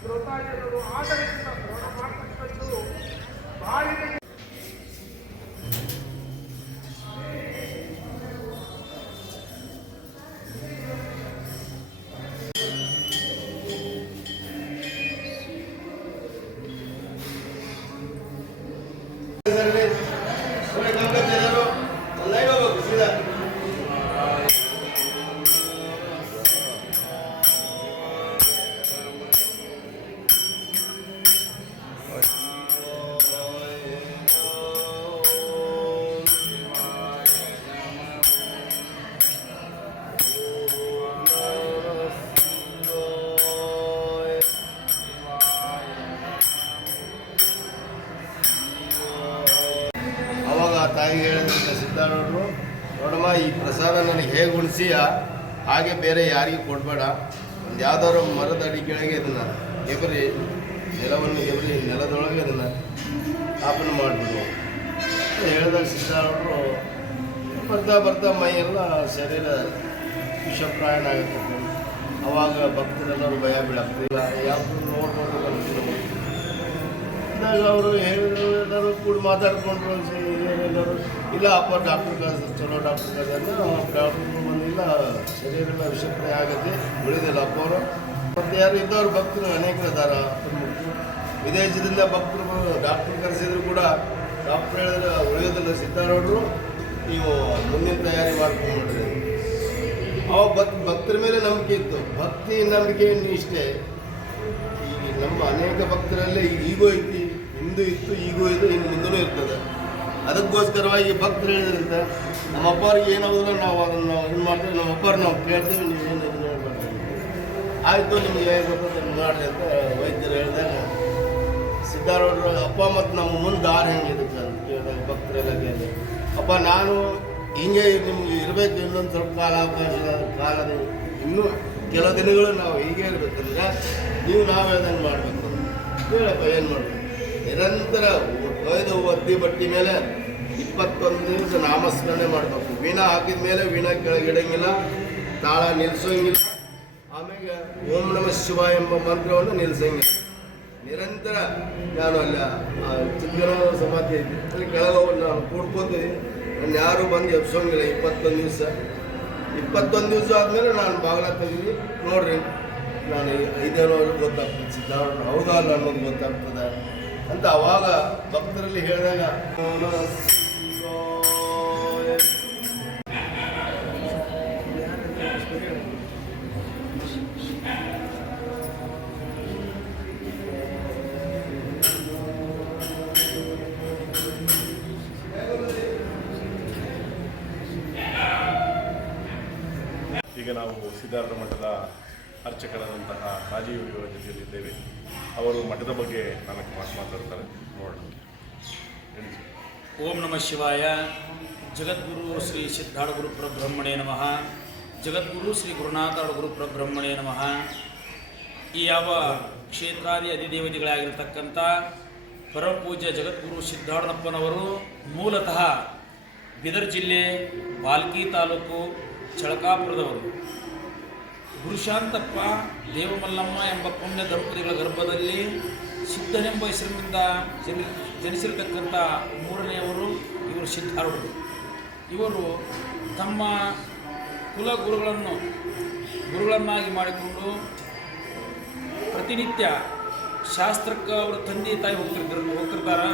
ಶ್ರೋತಾಜನರು ಆದರದಿಂದ ಶ್ರವಣ ಮಾಡ್ತಕ್ಕಂಥದ್ದು ಬಾಯಿಗೆ ಆ ತಾಯಿಗೆ ಹೇಳಿದಂಥ ಸಿದ್ಧಾರೂಢರು, ನೋಡಮ್ಮ, ಈ ಪ್ರಸಾದ ನನಗೆ ಹೇಗೆ ಉಣಿಸಿಯ? ಹಾಗೆ ಬೇರೆ ಯಾರಿಗೂ ಕೊಡಬೇಡ. ಒಂದು ಯಾವ್ದಾದ್ರು ಮರದ ಅಡಿ ಕೆಳಗೆ ಇದನ್ನು ಎಬರಿ, ನೆಲವನ್ನು ಎಬರಿ, ನೆಲದೊಳಗೆ ಅದನ್ನು ಸ್ಥಾಪನೆ ಮಾಡಿಬಿಡು ಹೇಳಿದಾಗ ಸಿದ್ಧಾರೂಢರು ಬರ್ತಾ ಬರ್ತಾ ಮೈಯೆಲ್ಲ ಶರೀರ ವಿಷಪ್ರಾಯಣ ಆಗುತ್ತೆ. ಅವಾಗ ಭಕ್ತರೆಲ್ಲರೂ ಭಯ ಬೀಳಾಗ್ತಿಲ್ಲ ಯಾವುದು ನೋಡ್ಬೋದು ಇದ್ದಾಗ ಅವರು ಎಲ್ಲರೂ ಕೂಡ ಮಾತಾಡ್ಕೊಂಡ್ರು ಎಲ್ಲರೂ ಇಲ್ಲ ಅಪ್ಪ ಡಾಕ್ಟ್ರ್ ಕಾಸು ಚಲೋ ಡಾಕ್ಟ್ರ್ ಕಾಸು ಅಂದರೆ ಡಾಕ್ಟ್ರು ಬಂದಿಲ್ಲ ಶರೀರೆಲ್ಲ ವಿಷಕ್ರಿಯೆ ಆಗುತ್ತೆ ಉಳಿದಿಲ್ಲ ಅಪ್ಪ ಅವರು. ಮತ್ತು ಯಾರು ಇದ್ದವ್ರು ಭಕ್ತರು ಅನೇಕ ಇದಾರ. ವಿದೇಶದಿಂದ ಭಕ್ತರು ಡಾಕ್ಟ್ರ್ ಕರೆಸಿದ್ರು ಕೂಡ ಡಾಕ್ಟ್ರ್ ಹೇಳಿದ್ರೆ ಉಳಿಯೋದಿಲ್ಲ ಸಿದ್ಧಾರೂಢರು. ನೀವು ಮುಂದಿನ ತಯಾರಿ ಮಾಡ್ಕೊಂಡ್ಬಿಡ್ರಿ ಅವ ಭಕ್, ಭಕ್ತರ ಮೇಲೆ ನಂಬಿಕೆ ಇತ್ತು. ಭಕ್ತಿ ನಂಬಿಕೆ ಇಷ್ಟೇ? ಈಗ ನಮ್ಮ ಅನೇಕ ಭಕ್ತರಲ್ಲಿ ಈಗೋ ಐತಿ. ಹಿಂದೂ ಇತ್ತು, ಈಗೂ ಇದು ಇನ್ನು ಮುಂದೂ ಇರ್ತದೆ. ಅದಕ್ಕೋಸ್ಕರವಾಗಿ ಭಕ್ತರು ಹೇಳಿದ್ರಿಂದ ನಮ್ಮ ಅಪ್ಪವ್ರಿಗೆ ನಾವು ಅದನ್ನು ಇದು ಮಾಡ್ತೀವಿ ನಮ್ಮ ಅಪ್ಪವ್ರು ನಾವು ಕೇಳ್ತೀವಿ, ನೀವು ಮಾಡ್ತೀವಿ ಆಯಿತು, ನಿಮ್ಗೆ ಹೇಗೆ ಗೊತ್ತದ ಮಾಡಿದೆ ಅಂತ ವೈದ್ಯರು ಹೇಳಿದಾಗ, ಸಿದ್ಧಾರೂಢರು ಅಪ್ಪ ಮತ್ತು ನಮ್ಮ ಮುಂದೆ ದಾರಿ ಹೆಂಗಿರುತ್ತೆ ಅಂತ ಕೇಳಿದಾಗ ಭಕ್ತರೆಲ್ಲ ಕೇಳಿದೆ ಅಪ್ಪ, ನಾನು ಹಿಂಗೆ ನಿಮ್ಗೆ ಇರಬೇಕು, ಇನ್ನೊಂದು ಸ್ವಲ್ಪ ಕಾಲ ಅವಕಾಶ ಕಾಲ ಇನ್ನೂ ಕೆಲವು ದಿನಗಳು ನಾವು ಹೀಗೆ ಇರಬೇಕಂದ್ರೆ, ನೀವು ನಾವು ಹೇಳ್ದಂಗೆ ಮಾಡಬೇಕು ಹೇಳಪ್ಪ, ಏನು ಮಾಡಬೇಕು? ನಿರಂತರ ಒಯ್ದು ಒದ್ದಿ ಬಟ್ಟಿ ಮೇಲೆ ಇಪ್ಪತ್ತೊಂದು ದಿವಸ ನಾಮಸ್ಮರಣೆ ಮಾಡಬೇಕು. ವೀಣಾ ಹಾಕಿದ ಮೇಲೆ ವೀಣಾ ಕೆಳಗಿಡಂಗಿಲ್ಲ ತಾಳ ನಿಲ್ಲಿಸೋಂಗಿಲ್ಲ ಆಮೇಲೆ ಓಂ ನಮ ಶಿವ ಎಂಬ ಮಂತ್ರವನ್ನು ನಿಲ್ಲಿಸಂಗಿಲ್ಲ ನಿರಂತರ ನಾನು ಅಲ್ಲಿ ಚಿಕ್ಕನ ಸಮಾಧಿ ಐತಿ. ಅಲ್ಲಿ ಕೆಳಗೆ ನಾನು ಕೂಡ್ಕೊತೀನಿ ನಾನು ಯಾರು ಬಂದು ಎಬ್ಸೋಂಗಿಲ್ಲ ಇಪ್ಪತ್ತೊಂದು ದಿವಸ. ಇಪ್ಪತ್ತೊಂದು ದಿವಸ ಆದಮೇಲೆ ನಾನು ಬಾಗಿಲ ತೆಗೆದು ನೋಡ್ರಿ, ನಾನು ಐದೇನೋ ಗೊತ್ತಾಗ್ತದೆ ಸಿದ್ಧಾರ್ಥ ಹೌದಾ ಅನ್ನೋದು ಗೊತ್ತಾಗ್ತದೆ. ಅಂತ ಅವಾಗ ಭಕ್ತರಲ್ಲಿ ಹೇಳಿದಾಗ ಈಗ ನಾವು ಸಿದ್ಧಾರ್ಥ ಮಠದ ಅರ್ಚಕರಾದಂತಹ ರಾಜೀವ್ ಇವರ ಅವರು ಮಠದ ಬಗ್ಗೆ ನಾಲ್ಕು ಮಾತು ಮಾತಾಡ್ತಾರೆ. ನೋಡೋಣ. ಓಂ ನಮಃ ಶಿವಾಯ. ಜಗದ್ಗುರು ಶ್ರೀ ಸಿದ್ಧಾಳ ಗುರು ಬ್ರಹ್ಮಣೇ ನಮಃ. ಜಗದ್ಗುರು ಶ್ರೀ ಗುರುನಾಥ ಗುರು ಬ್ರಹ್ಮಣೇ ನಮಃ. ಈ ಯಾವ ಕ್ಷೇತ್ರಾದಿ ಅಧಿದೇವತೆಗಳಾಗಿರ್ತಕ್ಕಂಥ ಪರಮಪೂಜ್ಯ ಜಗದ್ಗುರು ಸಿದ್ಧಾರ್ಣಪ್ಪನವರು ಮೂಲತಃ ಬಿದರ್ ಜಿಲ್ಲೆ ಬಾಲ್ಕಿ ತಾಲೂಕು ಚಳಕಾಪುರದವರು. ಗುರುಶಾಂತಪ್ಪ ದೇವಮಲ್ಲಮ್ಮ ಎಂಬ ಪುಣ್ಯ ದಂಪತಿಗಳ ಗರ್ಭದಲ್ಲಿ ಸಿದ್ಧನೆಂಬ ಹೆಸರಿನಿಂದ ಜನ ಜನಿಸಿರತಕ್ಕಂಥ ಮೂರನೆಯವರು ಇವರು ಸಿದ್ಧಾರೂಢರು. ಇವರು ತಮ್ಮ ಕುಲ ಗುರುಗಳನ್ನು ಗುರುಗಳನ್ನಾಗಿ ಮಾಡಿಕೊಂಡು ಪ್ರತಿನಿತ್ಯ ಶಾಸ್ತ್ರಕ್ಕೆ ಅವರ ತಂದೆ ತಾಯಿ ಹೋಗ್ತಿರ್ತಾರೆ ಹೋಗ್ತಿರ್ತಾರೆ.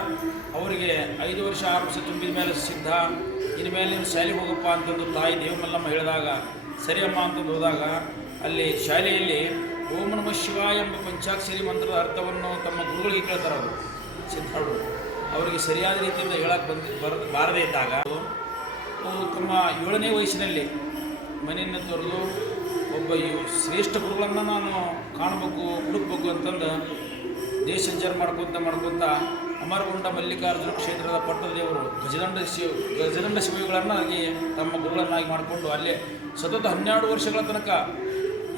ಅವರಿಗೆ ಐದು ವರ್ಷ ಆರು ವರ್ಷ ತುಂಬಿದ ಮೇಲೆ ಸಿದ್ಧ ಇನ್ನು ಮೇಲೆ ನೀನು ಶಾಲೆಗೆ ಹೋಗಪ್ಪ ಅಂತಂದು ತಾಯಿ ದೇವಮಲ್ಲಮ್ಮ ಹೇಳಿದಾಗ, ಸರಿಯಮ್ಮ ಅಂತಂದು ಹೋದಾಗ ಅಲ್ಲಿ ಶಾಲೆಯಲ್ಲಿ ಓಂ ನಮ ಶಿವ ಎಂಬ ಪಂಚಾಕ್ಷರಿ ಮಂತ್ರದ ಅರ್ಥವನ್ನು ತಮ್ಮ ಗುರುಗಳಿಗೆ ಕೇಳ್ತಾರೆ ಅವರು. ಸಿದ್ಧಾಳು ಅವರಿಗೆ ಸರಿಯಾದ ರೀತಿಯಿಂದ ಹೇಳಕ್ಕೆ ಬಂದು ಬರ ಬಾರದೇ ಇದ್ದಾಗ ಅವರು ತಮ್ಮ ಏಳನೇ ವಯಸ್ಸಿನಲ್ಲಿ ಮನೆಯನ್ನು ತೊರೆದು ಒಬ್ಬ ಶ್ರೇಷ್ಠ ಗುರುಗಳನ್ನು ನಾನು ಕಾಣಬೇಕು, ಹುಡುಕ್ಬೇಕು ಅಂತಂದು ದೇಶ ಸಂಚಾರ ಮಾಡ್ಕೊತ ಮಾಡ್ಕೊತ ಅಮರಗುಂಡ ಮಲ್ಲಿಕಾರ್ಜುನ ಕ್ಷೇತ್ರದ ಪಟ್ಟದೇವರು ಗಜದಂಡ ಶಿವ ಗಜದಂಡ ಶಿವಗಳನ್ನಾಗಿ ತಮ್ಮ ಗುರುಗಳನ್ನಾಗಿ ಮಾಡಿಕೊಂಡು ಅಲ್ಲೇ ಸತತ ಹನ್ನೆರಡು ವರ್ಷಗಳ ತನಕ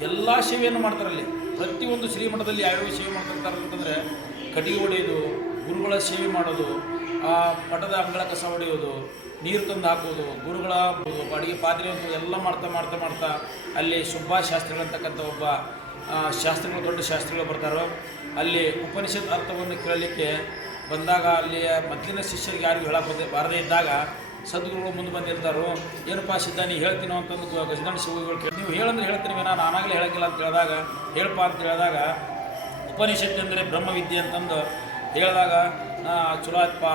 ಎಲ್ಲ ಸೇವೆಯನ್ನು ಮಾಡ್ತಾರೆ ಅಲ್ಲಿ ಪ್ರತಿಯೊಂದು ಶ್ರೀಮಠದಲ್ಲಿ ಯಾವ್ಯಾವ ಸೇವೆ ಮಾಡ್ತಿರ್ತಾರೆ ಅಂತಂದರೆ ಕಟಿಗೆ ಹೊಡೆಯೋದು ಗುರುಗಳ ಸೇವೆ ಮಾಡೋದು, ಆ ಮಠದ ಅಂಗಳ ಕಸ ಹೊಡೆಯೋದು ನೀರು ತಂದು ಹಾಕೋದು, ಗುರುಗಳ ಅಡುಗೆ ಪಾತ್ರೆ ಅಂತ ಎಲ್ಲ ಮಾಡ್ತಾ ಮಾಡ್ತಾ ಮಾಡ್ತಾ ಅಲ್ಲಿ ಸುಬ್ಬಾ ಶಾಸ್ತ್ರಿಗಳಂತಕ್ಕಂಥ ಒಬ್ಬ ಶಾಸ್ತ್ರಿಗಳು, ದೊಡ್ಡ ಶಾಸ್ತ್ರಿಗಳು ಬರ್ತಾರೋ, ಅಲ್ಲಿ ಉಪನಿಷತ್ ಅರ್ಥವನ್ನು ಕೇಳಲಿಕ್ಕೆ ಬಂದಾಗ ಅಲ್ಲಿಯ ಮೊದಲಿನ ಶಿಷ್ಯರಿಗೆ ಯಾರಿಗೂ ಹೇಳಕ್ಕೆ ಬಾರದೇ ಇದ್ದಾಗ ಸದ್ಗುರುಗಳು ಮುಂದೆ ಬಂದಿರ್ತಾರೋ, ಏನಪ್ಪ ಸಿದ್ಧ ನೀ ಹೇಳ್ತೀನೋ ಅಂತಂದು ಗಜಗಂಡ ಶಿವಗಳು ಕೇಳಿ ನೀವು ಹೇಳಂದ್ರೆ ಹೇಳ್ತೀನಿ ನಾನು ನಾನಾಗಲೇ ಹೇಳೋಕ್ಕಿಲ್ಲ ಅಂತ ಹೇಳಿದಾಗ, ಹೇಳಪ್ಪ ಅಂತ ಹೇಳಿದಾಗ, ಉಪನಿಷತ್ತು ಅಂದರೆ ಬ್ರಹ್ಮವಿದ್ಯೆ ಅಂತಂದು ಹೇಳಿದಾಗ, ನಾ ಚಲೋ ಆಯ್ತಪ್ಪ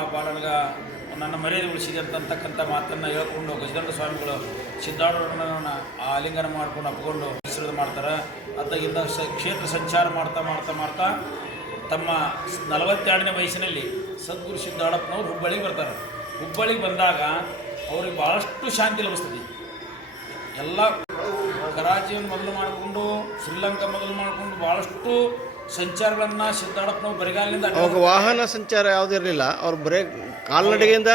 ನನ್ನ ಮರ್ಯಾದೆ ಉಳಿಸಿದೆ ಅಂತಕ್ಕಂಥ ಮಾತನ್ನು ಹೇಳ್ಕೊಂಡು ಗಜದಂಡ ಸ್ವಾಮಿಗಳು ಸಿದ್ಧಾರೂಢರನ್ನ ಆಲಿಂಗನ ಮಾಡ್ಕೊಂಡು ಅಪ್ಕೊಂಡು ಹೆಸರು ಮಾಡ್ತಾರೆ. ಅದಾಗಿಂದ ಸ ಕ್ಷೇತ್ರ ಸಂಚಾರ ಮಾಡ್ತಾ ಮಾಡ್ತಾ ಮಾಡ್ತಾ ತಮ್ಮ ನಲವತ್ತೆರಡನೇ ವಯಸ್ಸಿನಲ್ಲಿ ಸದ್ಗುರು ಸಿದ್ಧಾಳಪ್ಪನವ್ರು ಹುಬ್ಬಳ್ಳಿಗೆ ಬರ್ತಾರೆ. ಹುಬ್ಬಳ್ಳಿಗೆ ಬಂದಾಗ ಅವ್ರಿಗೆ ಭಾಳಷ್ಟು ಶಾಂತಿ ಲಭಿಸ್ತದೆ. ಎಲ್ಲ ಕರಾಚಿಯನ್ನು ಮೊದಲು ಮಾಡಿಕೊಂಡು ಶ್ರೀಲಂಕಾ ಮೊದಲು ಮಾಡಿಕೊಂಡು ಭಾಳಷ್ಟು ಸಂಚಾರಗಳನ್ನು ಸಿದ್ಧಾಳಪ್ಪನವ್ರು ಬರಿಗಾಲಿನಿಂದ ಅವಾಗ ವಾಹನ ಸಂಚಾರ ಯಾವುದೂ ಇರಲಿಲ್ಲ. ಅವ್ರು ಬರೇ ಕಾಲ್ನಡಿಗೆಯಿಂದ.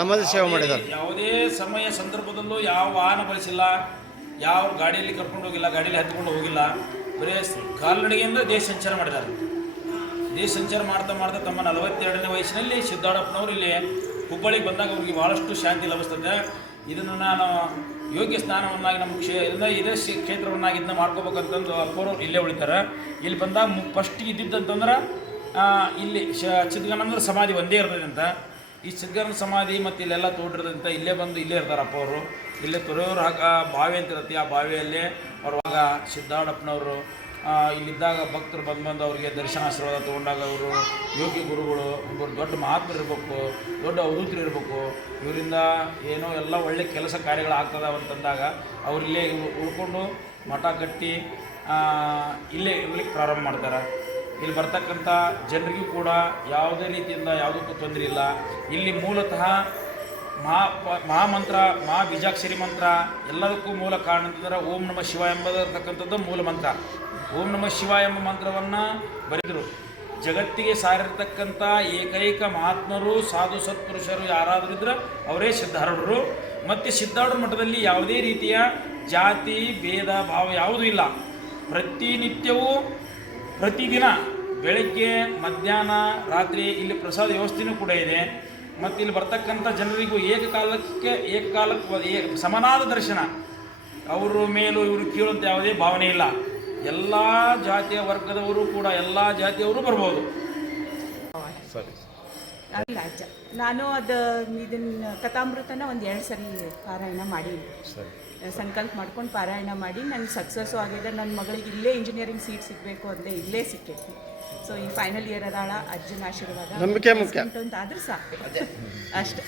ಸಮಾಜ ಸೇವೆ ಮಾಡಿದ್ದಾರೆ ಯಾವುದೇ ಸಮಯ ಸಂದರ್ಭದಲ್ಲೂ ಯಾವ ವಾಹನ ಬಳಸಿಲ್ಲ ಯಾವ ಗಾಡಿಯಲ್ಲಿ ಕರ್ಕೊಂಡು ಹೋಗಿಲ್ಲ ಗಾಡಿಯಲ್ಲಿ ಹತ್ಕೊಂಡು ಹೋಗಿಲ್ಲ ಬರೀ ಕಾಲ್ನಡಿಗೆಯಿಂದ ದೇಶ ಸಂಚಾರ ಮಾಡಿದ್ದಾರೆ ದೇಶ ಸಂಚಾರ ಮಾಡ್ತಾ ಮಾಡ್ತಾ ತಮ್ಮ ನಲವತ್ತೆರಡನೇ ವಯಸ್ಸಿನಲ್ಲಿ ಸಿದ್ದಾಡಪ್ಪನವರು ಇಲ್ಲಿ ಹುಬ್ಬಳ್ಳಿಗೆ ಬಂದಾಗ ಅವ್ರಿಗೆ ಭಾಳಷ್ಟು ಶಾಂತಿ ಲಭಿಸ್ತದೆ. ಇದನ್ನು ನಾನು ಯೋಗ್ಯ ಸ್ನಾನವನ್ನಾಗಿ ನಮ್ಮ ಕ್ಷೇ ಇದನ್ನ ಇದೇ ಕ್ಷೇತ್ರವನ್ನಾಗಿ ಇದನ್ನ ಮಾಡ್ಕೋಬೇಕಂತಂದು ಅಪ್ಪವರು ಇಲ್ಲೇ ಉಳಿತಾರೆ. ಇಲ್ಲಿ ಬಂದಾಗ ಫಸ್ಟ್ ಇದ್ದಿದ್ದಂತಂದ್ರೆ ಇಲ್ಲಿ ಶ ಚಿದ್ಗಾನಂದ್ರ ಸಮಾಧಿ ಒಂದೇ ಇರ್ತದೆ ಅಂತ ಈ ಸಿದ್ಧಾನಂದ ಸಮಾಧಿ ಮತ್ತು ಇಲ್ಲೆಲ್ಲ ತೋಟಿರೋದಂತ ಇಲ್ಲೇ ಬಂದು ಇಲ್ಲೇ ಇರ್ತಾರೆ ಅವರು ಇಲ್ಲೇ ತೊರೆಯವರು ಹಾಕ ಬಾವಿ ಅಂತ ಇರುತ್ತೆ ಆ ಬಾವಿಯಲ್ಲಿ ಅವ್ರವಾಗ ಸಿದ್ಧಾಡಪ್ಪನವರು ಇಲ್ಲಿದ್ದಾಗ ಭಕ್ತರು ಬಂದು ಬಂದು ಅವರಿಗೆ ದರ್ಶನ ಆಶೀರ್ವಾದ ತೊಗೊಂಡಾಗ ಅವರು ಯೋಗಿ ಗುರುಗಳು ಒಬ್ಬರು ದೊಡ್ಡ ಮಹಾತ್ಮರು ಇರಬೇಕು, ದೊಡ್ಡ ಅವಧೂತರು ಇರಬೇಕು. ಇವರಿಂದ ಏನೋ ಎಲ್ಲ ಒಳ್ಳೆ ಕೆಲಸ ಕಾರ್ಯಗಳು ಅಂತಂದಾಗ ಅವರಿಲ್ಲೇ ಉಳ್ಕೊಂಡು ಮಠ ಕಟ್ಟಿ ಇಲ್ಲೇ ಇರಲಿಕ್ಕೆ ಪ್ರಾರಂಭ ಮಾಡ್ತಾರೆ. ಇಲ್ಲಿ ಬರ್ತಕ್ಕಂಥ ಜನರಿಗೂ ಕೂಡ ಯಾವುದೇ ರೀತಿಯಿಂದ ಯಾವುದಕ್ಕೂ ತೊಂದರೆ ಇಲ್ಲ. ಇಲ್ಲಿ ಮೂಲತಃ ಮಹಾ ಮಹಾಮಂತ್ರ ಮಹಾ ಬೀಜಾಕ್ಷರಿ ಮಂತ್ರ, ಎಲ್ಲದಕ್ಕೂ ಮೂಲ ಕಾರಣ ಅಂತಂದ್ರೆ ಓಂ ನಮ ಶಿವ ಎಂಬತಕ್ಕಂಥದ್ದು ಮೂಲ ಮಂತ್ರ. ಓಂ ನಮ ಶಿವ ಎಂಬ ಮಂತ್ರವನ್ನು ಬರೆದರು. ಜಗತ್ತಿಗೆ ಸಾರಿರ್ತಕ್ಕಂಥ ಏಕೈಕ ಮಹಾತ್ಮರು, ಸಾಧು ಸತ್ಪುರುಷರು ಯಾರಾದರೂ ಇದ್ರೆ ಅವರೇ ಸಿದ್ಧಾರ್ಢರು. ಮತ್ತು ಸಿದ್ಧಾರೂಢ ಮಠದಲ್ಲಿ ಯಾವುದೇ ರೀತಿಯ ಜಾತಿ, ಭೇದ, ಭಾವ ಯಾವುದೂ ಇಲ್ಲ. ಪ್ರತಿನಿತ್ಯವೂ ಪ್ರತಿದಿನ ಬೆಳಗ್ಗೆ, ಮಧ್ಯಾಹ್ನ, ರಾತ್ರಿ ಇಲ್ಲಿ ಪ್ರಸಾದ ವ್ಯವಸ್ಥೆನೂ ಕೂಡ ಇದೆ. ಮತ್ತು ಇಲ್ಲಿ ಬರ್ತಕ್ಕಂಥ ಜನರಿಗೂ ಏಕಕಾಲಕ್ಕೆ ಏಕಕಾಲಕ್ಕೆ ಸಮನಾದ ದರ್ಶನ. ಅವರು ಮೇಲೂ ಇವರು ಕೀಳು ಅಂತ ಯಾವುದೇ ಭಾವನೆ ಇಲ್ಲ. ಎಲ್ಲ ಜಾತಿಯ ವರ್ಗದವರು ಕೂಡ ಎಲ್ಲ ಜಾತಿಯವರು ಬರ್ಬೋದು. ಸರಿ. ಅಲ್ಲ ಅಜ್ಜ ನಾನು ಅದು ಇದನ್ನ ಕಥಾಮೃತನ ಒಂದು ಎರಡು ಸರಿ ಪಾರಾಯಣ ಮಾಡಿ. ಸರಿ. ಸಂಕಲ್ಪ ಮಾಡ್ಕೊಂಡು ಪಾರಾಯಣ ಮಾಡಿ ನನಗೆ ಸಕ್ಸಸ್ಸು ಆಗಿದೆ ನನ್ನ ಮಗಳಿಗೆ ಇಲ್ಲೇ ಇಂಜಿನಿಯರಿಂಗ್ ಸೀಟ್ ಸಿಗಬೇಕು ಅಂದರೆ ಇಲ್ಲೇ ಸಿಕ್ಕೈತಿ. ಸೊ ಈ ಫೈನಲ್ ಇಯರ್ ಅದಾಳ ಅಜ್ಜನ ಆಶೀರ್ವಾದ. ನಂಬಿಕೆ ಮುಖ್ಯ. ಅಂತ ಆದ್ರೆ ಸಾಕು. ಅಷ್ಟೇ.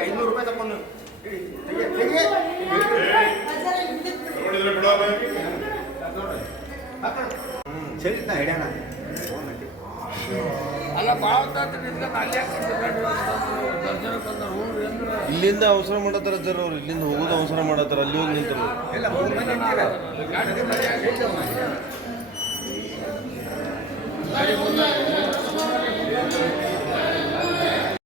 ಐನೂರು ರೂಪಾಯಿ ತಗೊಂಡು ಸರಿ ನಾ ಹಿಡ್ಯಾಣ ಅಲ್ಲ ಭಾಳ ಇಲ್ಲಿಂದ ಅವಸರ ಮಾಡತ್ತಾರ ಜರ್ ಅವ್ರು ಇಲ್ಲಿಂದ ಹೋಗೋದು ಅವಸರ ಮಾಡತ್ತಾರ ಅಲ್ಲಿ ಹೋಗಿ ನಿಂತರು. ಗಾಡಿ